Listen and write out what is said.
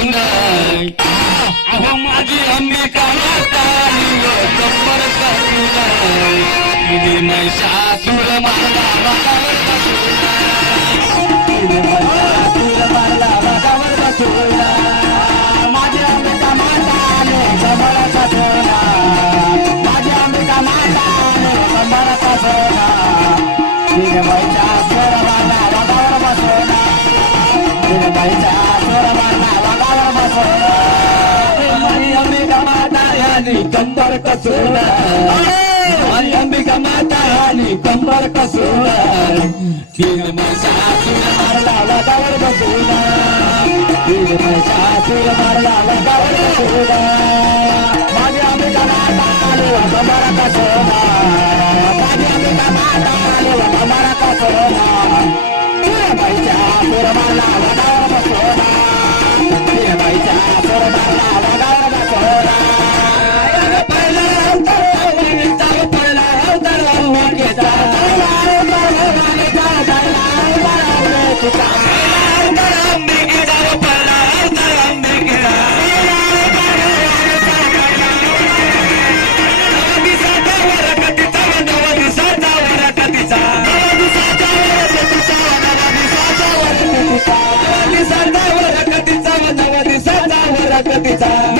कसून अहो माझी अंबिका माता कंबर तिने मारला तिने मारला बसवला. माझी अंबिका माताने कंबर कसवला. माझी अंबिका माताने कंबर कसवला. तिने महिषासुर मारला वाघावर बसवला. तिने कंबर कसून माझी अंबिका माता आणि कंबर कसून तीन महिषासुर मारला वाघावर बसवला. तीन महिषासुर मारला वाघावर बसवला. माझी अंबिका माता आणि कंबर कसवला. माझी अंबिका माता आणि कंबर कसवला. तिने महिषासुर मारला वाघावर बसवला. Capitán.